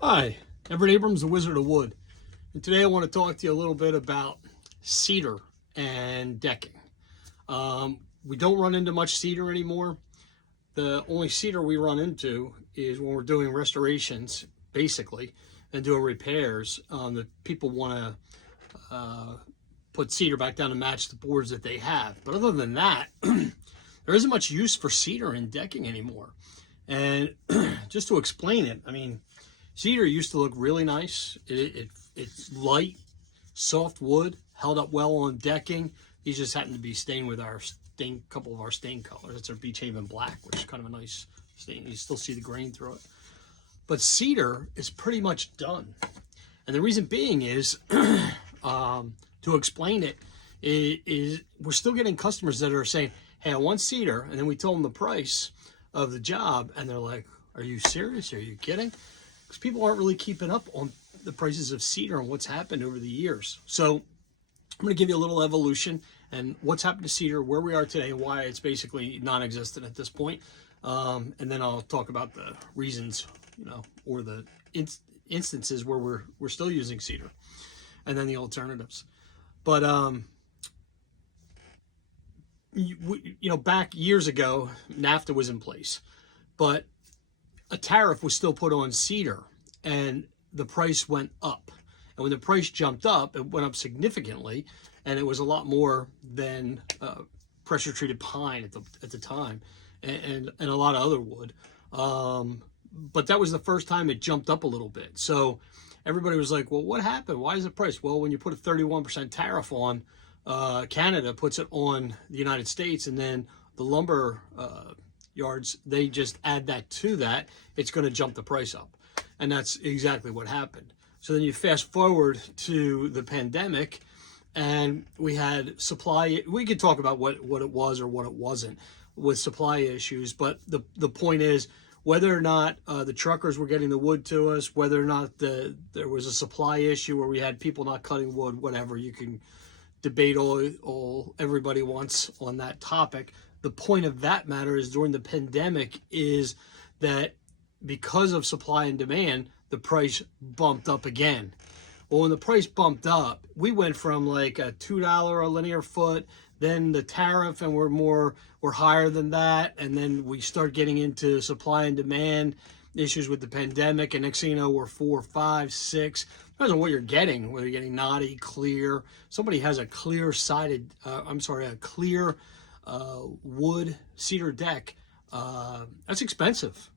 Hi, Everett Abrams, the Wizard of Wood. And today I want to talk to you a little bit about cedar and decking. We don't run into much cedar anymore. The only cedar we run into is when we're doing restorations, basically, and doing repairs. That people want to put cedar back down to match the boards that they have. But other than that, there isn't much use for cedar in decking anymore. And just to explain it, I mean, cedar used to look really nice. It's light, soft wood, held up well on decking. These just happen to be stained with our couple of our stain colors. It's our Beach Haven Black, which is kind of a nice stain. You still see the grain through it. But cedar is pretty much done. And the reason being is, to explain it, is we're still getting customers that are saying, hey, I want cedar. And then we tell them the price of the job. And they're like, are you serious? Are you kidding? Because people aren't really keeping up on the prices of cedar and what's happened over the years. So I'm going to give you a little evolution and what's happened to cedar, where we are today, and why it's basically non-existent at this point. And then I'll talk about the reasons, or the instances where we're still using cedar, and then the alternatives. But back years ago, NAFTA was in place, but a tariff was still put on cedar, and the price went up. And when the price jumped up, it went up significantly, and it was a lot more than pressure treated pine at the time, and a lot of other wood. But that was the first time it jumped up a little bit. So everybody was like, well, what happened? Why is the price? Well, when you put a 31% tariff on, Canada puts it on the United States, and then the lumber yards, they just add that to that, it's going to jump the price up. And that's exactly what happened. So then you fast forward to the pandemic, and we had supply. We could talk about what it was or what it wasn't with supply issues, but the point is, whether or not the truckers were getting the wood to us, whether or not there was a supply issue where we had people not cutting wood, whatever, you can debate all everybody wants on that topic. The point of that matter is, during the pandemic, is that because of supply and demand, the price bumped up again. Well, when the price bumped up, we went from like a $2 a linear foot, then the tariff, and we're higher than that, and then we start getting into supply and demand issues with the pandemic, and next thing you know, we're 4, 5, 6. Depends on what you're getting, whether you're getting knotty, clear. Somebody has a clear sided, a clear wood cedar deck. That's expensive,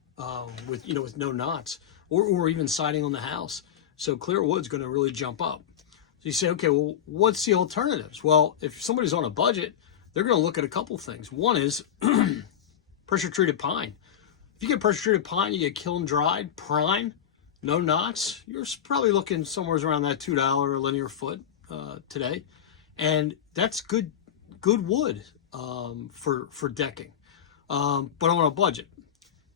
with no knots, or even siding on the house. So clear wood's going to really jump up. So you say, okay, well, what's the alternatives? Well, if somebody's on a budget, they're going to look at a couple things. One is pressure treated pine. If you get pressure treated pine, you get kiln dried, prime, no knots, you're probably looking somewhere around that $2 a linear foot today. And that's good wood for decking, but on a budget.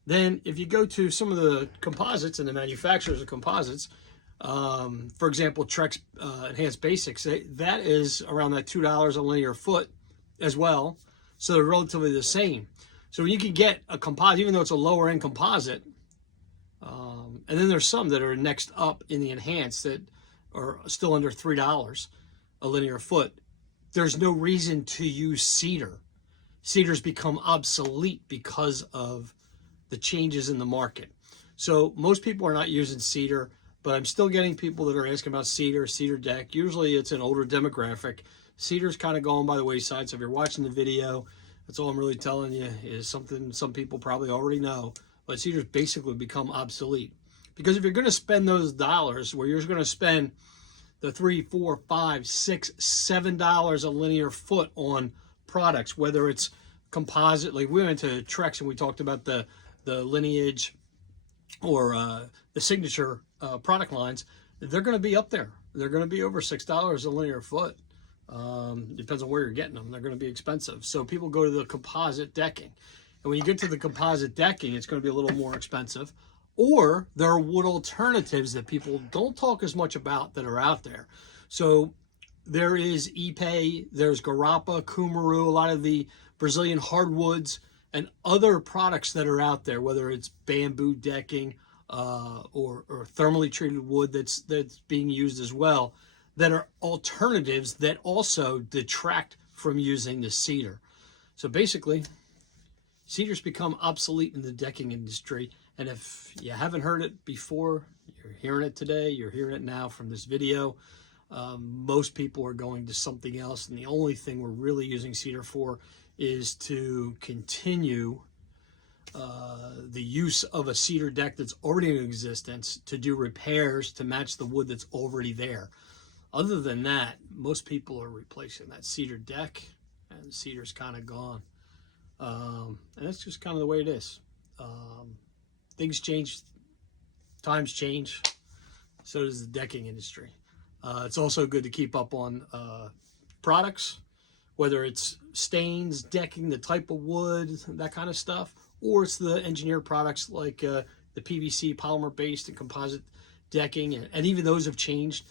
Then if you go to some of the composites and the manufacturers of composites, for example, Trex Enhanced Basics, that is around that $2 a linear foot as well. So they're relatively the same. So when you can get a composite, even though it's a lower end composite, and then there's some that are next up in the enhanced that are still under $3 a linear foot, there's no reason to use cedar. Cedar's become obsolete because of the changes in the market. So most people are not using cedar, but I'm still getting people that are asking about cedar deck. Usually it's an older demographic. Cedar's kind of gone by the wayside. So if you're watching the video, that's all I'm really telling you, is something some people probably already know, but cedar's basically become obsolete. Because if you're going to spend those dollars, where you're going to spend the $3, $4, $5, $6, $7 a linear foot on products, whether it's composite, like we went to Trex and we talked about the Lineage or the Signature product lines, they're going to be up there. They're going to be over $6 a linear foot. Depends on where you're getting them. They're going to be expensive. So people go to the composite decking. And when you get to the composite decking, it's going to be a little more expensive. Or there are wood alternatives that people don't talk as much about that are out there. So there is Ipe, there's Garapa, Kumaru, a lot of the Brazilian hardwoods, and other products that are out there, whether it's bamboo decking, or thermally treated wood that's being used as well, that are alternatives that also detract from using the cedar. So basically, cedar's become obsolete in the decking industry. And if you haven't heard it before, you're hearing it today, you're hearing it now from this video. Most people are going to something else, and the only thing we're really using cedar for is to continue the use of a cedar deck that's already in existence, to do repairs to match the wood that's already there. Other than that, most people are replacing that cedar deck, and cedar's kind of gone. And that's just kind of the way it is. Things change, times change, so does the decking industry. It's also good to keep up on products, whether it's stains, decking, the type of wood, that kind of stuff, or it's the engineered products like the PVC, polymer-based and composite decking, and even those have changed.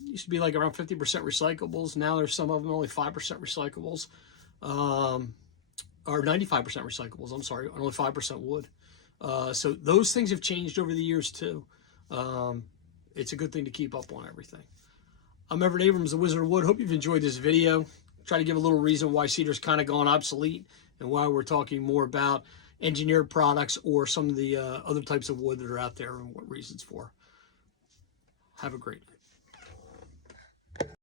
Used to be like around 50% recyclables. Now there's some of them only 5% recyclables, or 95% recyclables, I'm sorry, only 5% wood. So those things have changed over the years too. It's a good thing to keep up on everything. I'm Everett Abrams, the Wizard of Wood. Hope you've enjoyed this video. Try to give a little reason why cedar's kind of gone obsolete and why we're talking more about engineered products or some of the other types of wood that are out there and what reasons for. Have a great day.